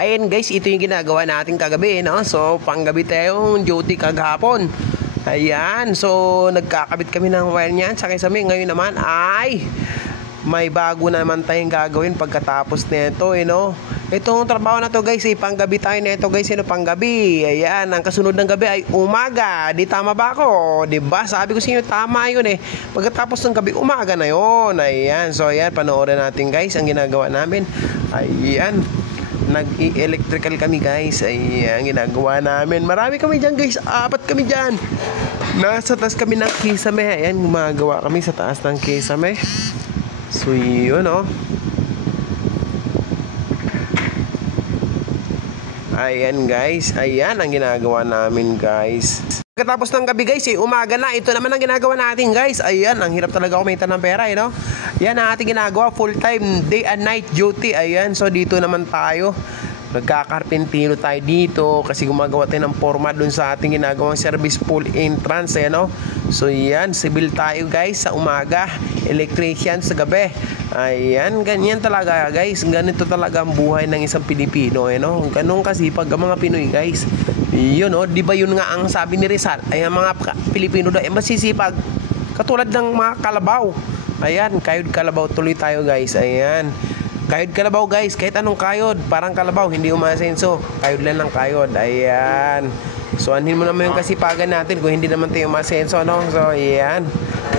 Ayan guys, ito yung ginagawa natin kagabi, no? So, panggabi tayong duty kagahapon. Ayan, so nagkakabit kami ng wire niyan sa kisame. Ngayon naman ay may bago naman tayong gagawin pagkatapos nito, no? Itong trabaho na to guys, panggabi tayo nito guys, panggabi. Ayan, ang kasunod ng gabi ay umaga. Di tama ba ako? Diba? Sabi ko sa inyo, tama yun eh. Pagkatapos ng gabi, umaga na yun. Ayan, so ayan, panoorin natin guys ang ginagawa namin. Ayan, nag-electrical kami guys. Ayan, ginagawa namin. Marami kami dyan guys, 4 kami dyan. Nasa taas kami ng kisame. Ayan, gumagawa kami sa taas ng kisame. So yun, oh. Ayan guys, ayan ang ginagawa namin guys. Pagkatapos ng gabi guys, umaga na. Ito naman ang ginagawa natin guys. Ayan, ang hirap talaga kumita ng pera, no? Yan ang ating ginagawa, full time day and night duty. Ayan, so dito naman tayo. Nagkakarpentino tayo dito kasi gumagawa tayo ng forma dun sa ating ginagawang service pool entrance, no? So yan, civil tayo guys sa umaga, electrician sa gabi. Ayan, ganyan talaga guys. Ganito talaga ang buhay ng isang Pilipino, no? Ganun kasi pag ang mga Pinoy guys. Yun, no? Di ba yun nga ang sabi ni Rizal? Ay, ang mga Pilipino daw masisipag. Katulad ng mga kalabaw. Ayan, kayod kalabaw tuloy tayo guys. Ayan. Kayod kalabaw guys, kahit anong kayod, parang kalabaw, hindi umasenso. Kayod lang ng kayod. Ayan. So anhin mo naman yung kasipagan natin kung hindi naman tayo umasenso, no? So ayan,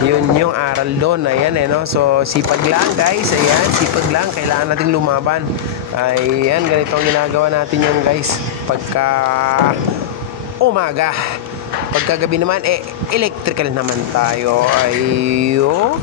yun yung aral doon. Ayan, no? So sipag lang guys. Ayan, sipag lang, kailangan nating lumaban. Ayan, ganito ang ginagawa natin yung guys pagka umaga. Pagkagabi naman, electrical naman tayo. Ayun.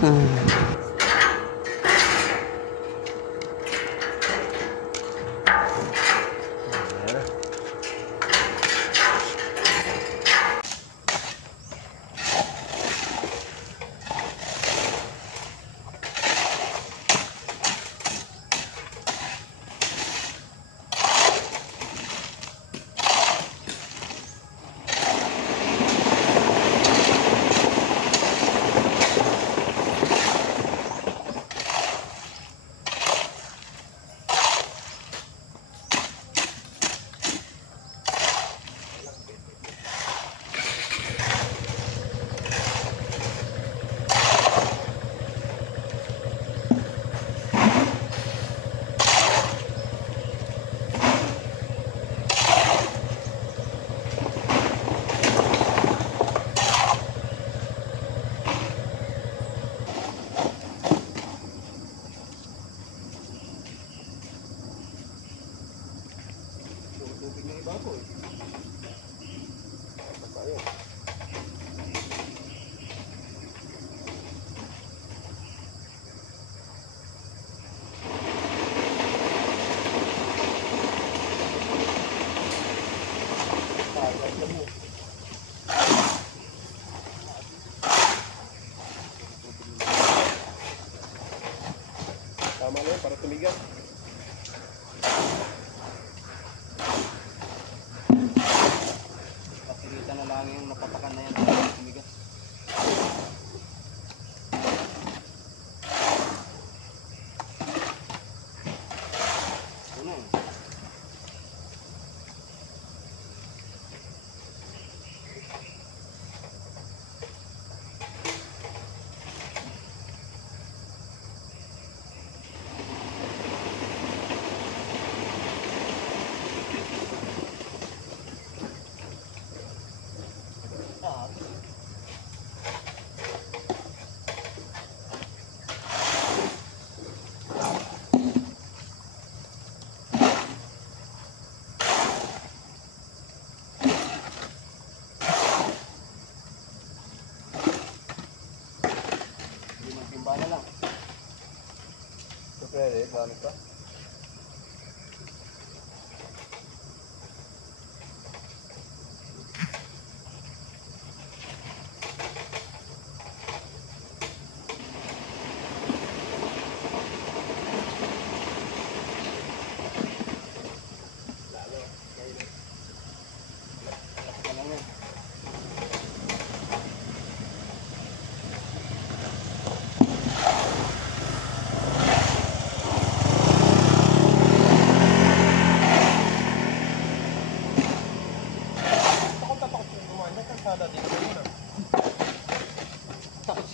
Tama na yun, para tumigas. Pasilitan na lang yung napatakan na yan para tumigas. Ano? Timba na lang. Ito pwede, gamit pa.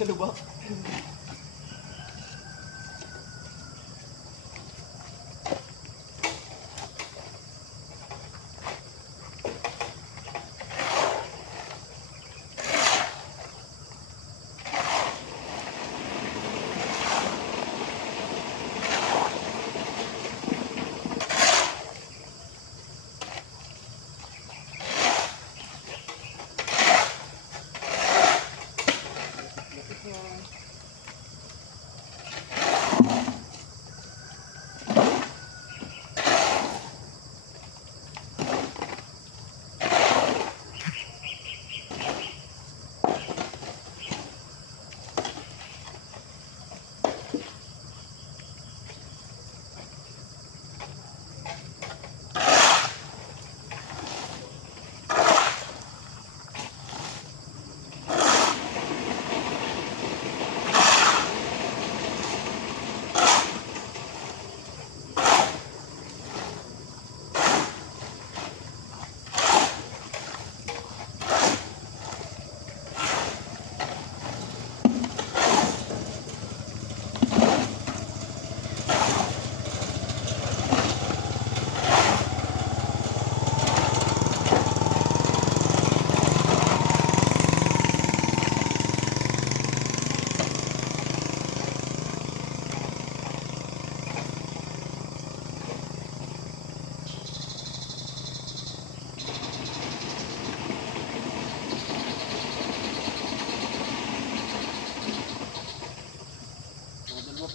sa lubak.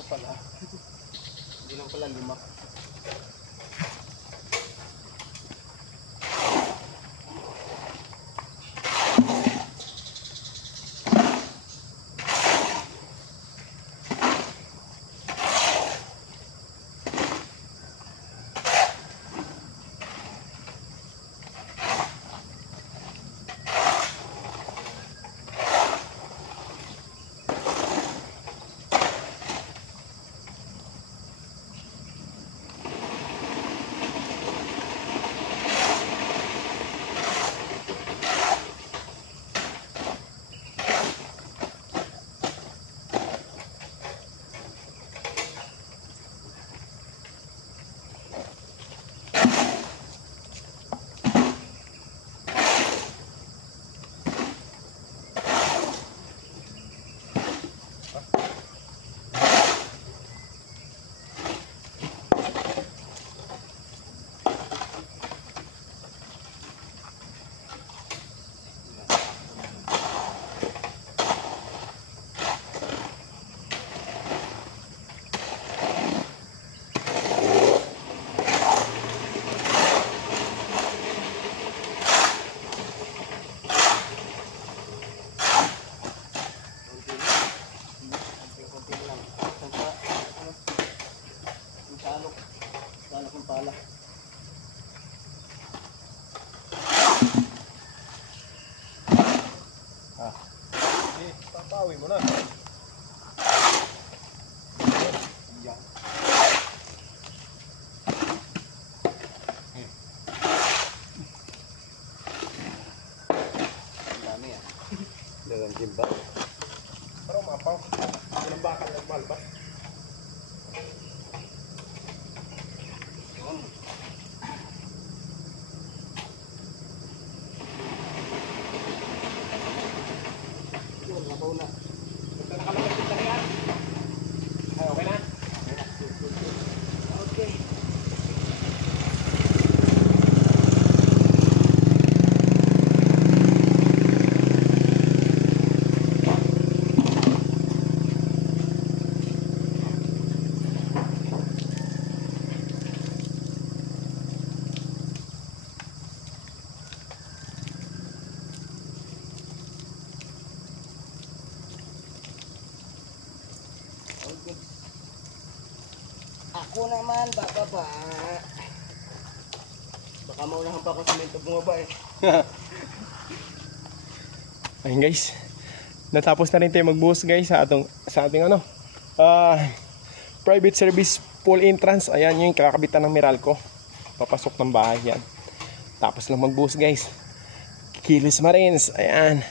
Pala. Hindi lang pala 5. Pala. Papawi mo na. Yan. Dami yan. Dalang timba. Pero mapaw. Ilang bakal ng malbas. Nabaw na. Basta nakalagay sa yan. Ay, okay na? Okay. Ako naman, bababa. Baka maunahan pa ako sa mento bumaba eh. Ayun guys, natapos na rin tayo magbuhos guys sa ating ano, private service pool entrance. Ayan yung kakakabitan ng Meralco. Papasok ng bahay yan. Tapos lang magbuhos guys. Kilos Marines, ayan.